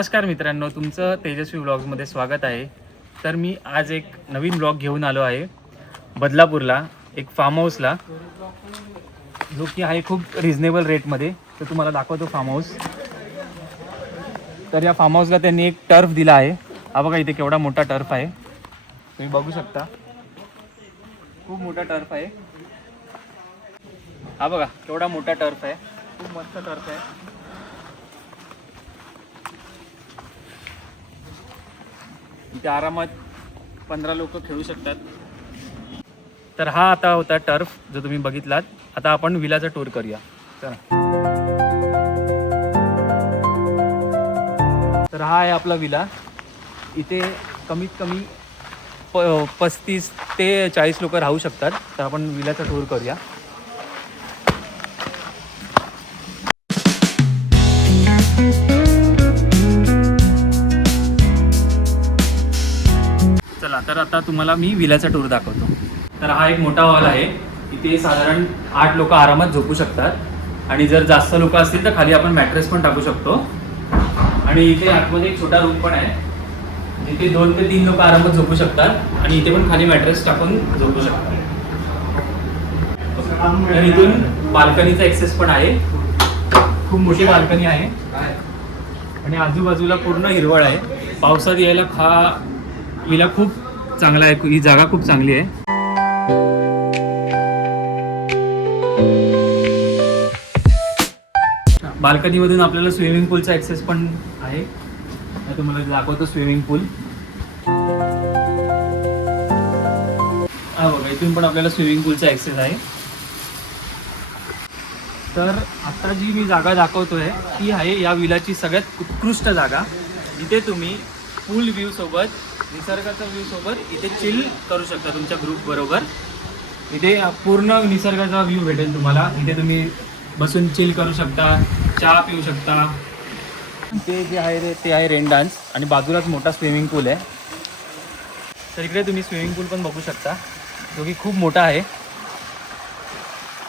नमस्कार मित्रांनो, तुमचं तेजस्वी व्लॉग्समध्ये स्वागत आहे. तर मी आज एक नवीन व्लॉग घेऊन आलो आहे बदलापूरला, एक फार्म हाऊसला, जो की आहे खूप रिजनेबल रेटमध्ये. तर तुम्हाला दाखवतो फार्म हाऊस. तर या फार्म हाऊसला त्यांनी एक टर्फ दिला आहे. हा बघा इथे केवढा मोठा टर्फ आहे, तुम्ही बघू शकता. खूप मोठा टर्फ आहे. हा बघा केवढा मोठा टर्फ आहे, खूप मस्त टर्फ आहे. इथे आरामात 15 लोक खेळू शकतात. तर हा आता होता टर्फ जो तुम्ही बघितलात. आता आपण विलाचा टूर करूया, चला. तर हा आहे आपला विला. इथे कमीत कमी 35 ते 40 लोक राहू शकतात. तर आपण विलाचा टूर करूया. चला, तर आता तुम्हाला मी विलाचा टूर दाखवतो. तर हा एक मोठा हॉल आहे. इथे साधारण 8 लोक आरामात झोपू शकतात. आणि जर जास्त लोक असतील तर खाली आपण मॅट्रेस पण टाकू शकतो. आणि इथे आतमध्ये एक छोटा रूम पण आहे, जिथे 2 ते 3 लोक आरामात झोपू शकतात. आणि इथे पण खाली मॅट्रेस टाकून झोपू शकतात. तर इथून बाल्कनीचा ॲक्सेस पण आहे. खूप मोठी बाल्कनी आहे आणि आजूबाजूला पूर्ण हिरवळ आहे. पावसात यायला हा विला खूप चांगला आहे. ही जागा खूप चांगली आहे. बाल्कनीमधून आपल्याला स्विमिंग पूलचा ॲक्सेस पण आहे. तुम्हाला दाखवतो स्विमिंग पूल. हा बघा, इथून पण आपल्याला स्विमिंग पूलचा ॲक्सेस आहे. तर आता जी मी जागा दाखवतोय ती आहे या विलाची सगळ्यात उत्कृष्ट जागा. इथे तुम्ही पूल व्ह्यू सोबत, निसर्गाचा व्ह्यू सोबत इथे चिल करू शकता तुमच्या ग्रुप बरोबर. इथे पूर्ण निसर्गाचा व्ह्यू भेटेल तुम्हाला. इथे तुम्ही बसून चिल करू शकता, चहा पिऊ शकता. ते जे आहे ते आहे रेन डान्स आणि बाजूलाच मोठा स्विमिंग पूल आहे. तर इकडे तुम्ही स्विमिंग पूल पण बघू शकता, जो की खूप मोठा आहे.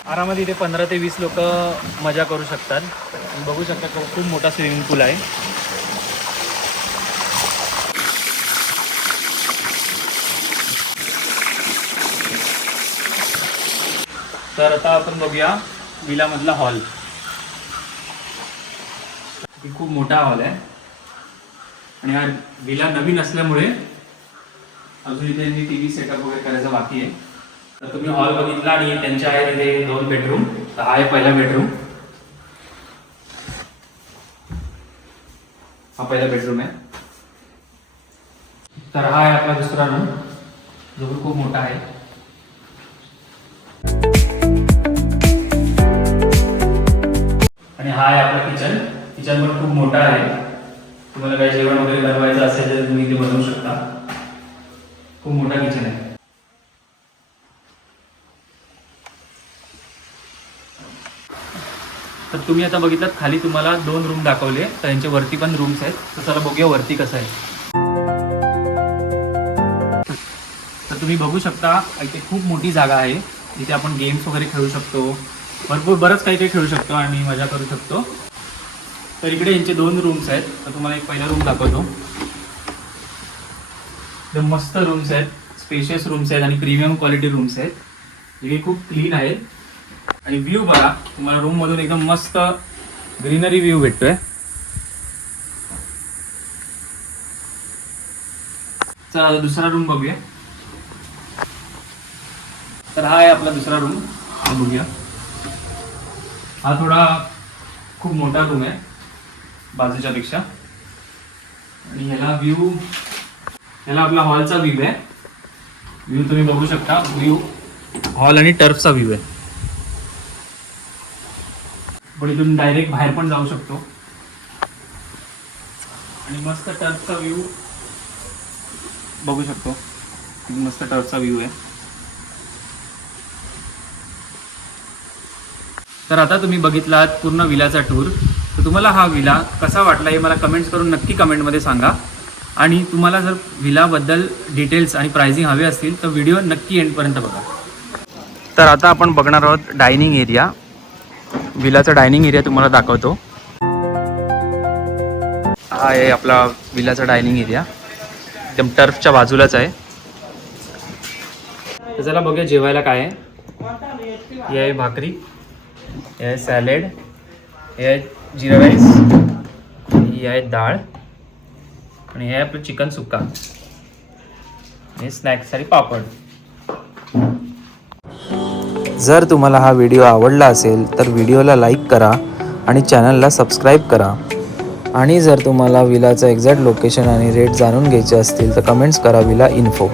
आरामात इथे 15 ते 20 लोक मजा करू शकतात. बघू शकता खूप मोठा स्विमिंग पूल आहे. तर आता आपण बघूया विलामधला हॉल. खूप मोठा हॉल आहे आणि हा विला नवीन असल्यामुळे अजून इथे टीव्ही सेटअप वगैरे करायचं बाकी आहे. तर तुम्ही हॉल बघितला आणि त्यांचे आहे तिथे 2 बेडरूम. तर हा आहे पहिला बेडरूम. हा पहिला बेडरूम आहे. तर हा आहे आपला दुसरा रूम, जो खूप मोठा आहे. आणि हा आहे आपला किचन. किचन पण खूप मोठा आहे. तुम्हाला काही जेवण वगैरे बनवायचं असेल तर तुम्ही इथे बनवू शकता. खूप मोठा किचन आहे. तर तुम्ही आता बघितलात खाली तुम्हाला 2 रूम दाखवले. तर यांच्या वरती पण रूम्स आहेत. तर चला बघूया वरती कसं आहे. तर तुम्ही बघू शकता इथे खूप मोठी जागा आहे. इथे आपण गेम्स वगैरे खेळू शकतो. बरंच काही खेळू शकतो आणि मजा करू शकतो. तर इकडे यांचे 2 रूम्स आहेत. तर तुम्हाला एक पहिला रूम दाखवतो. एकदम मस्त रूम्स आहेत, स्पेशियस रूम्स आहेत आणि प्रीमियम क्वालिटी रूम्स आहेत. हे खूप क्लीन आहेत. आणि व्ह्यू बघा, तुम्हाला रूम मधून एकदम मस्त ग्रीनरी व्ह्यू भेटतोय. चला दुसरा रूम बघूया. तर हा आहे आपला दुसरा रूम. बघूया. हा थोडा खूप मोठा रूम आहे बाजूच्या पेक्षा. आणि ह्याला आपला हॉलचा व्ह्यू आहे. व्ह्यू तुम्ही बघू शकता. व्ह्यू हॉल आणि टर्फचा व्ह्यू आहे. पण इथून डायरेक्ट बाहेर पण जाऊ शकतो. आणि मस्त टर्फचा व्ह्यू बघू शकतो. मस्त टर्फचा व्ह्यू आहे. तर आता तुम्ही बघितलात पूर्ण विलाचा टूर. तर तुम्हाला हा विला कसा वाटला हे मला कमेंट्स करून नक्की कमेंटमध्ये सांगा. आणि तुम्हाला जर विलाबद्दल डिटेल्स आणि प्राइसिंग हवे असतील तर व्हिडिओ नक्की एंडपर्यंत बघा. तर आता आपण बघणार आहोत डायनिंग एरिया. विलाचा डायनिंग एरिया तुम्हाला दाखवतो. हा आहे आपला विलाचा डायनिंग एरिया, एकदम टर्फच्या बाजूलाच आहे. तर चला बघूया जेवायला काय आहे. ही आहे भाकरी, हे आहे सॅलेड, हे आहे जिरा राईस, ही आहे डाळ आणि हे आहे आपलं चिकन सुक्का, हे स्नॅक्ससाठी पापड. जर तुम्हाला हा व्हिडिओ आवडला असेल तर व्हिडिओला लाईक करा आणि चॅनलला सबस्क्राईब करा. आणि जर तुम्हाला विलाचं एक्झॅक्ट लोकेशन आणि रेट जाणून घ्यायचे असतील तर कमेंट्स करा विला इन्फो.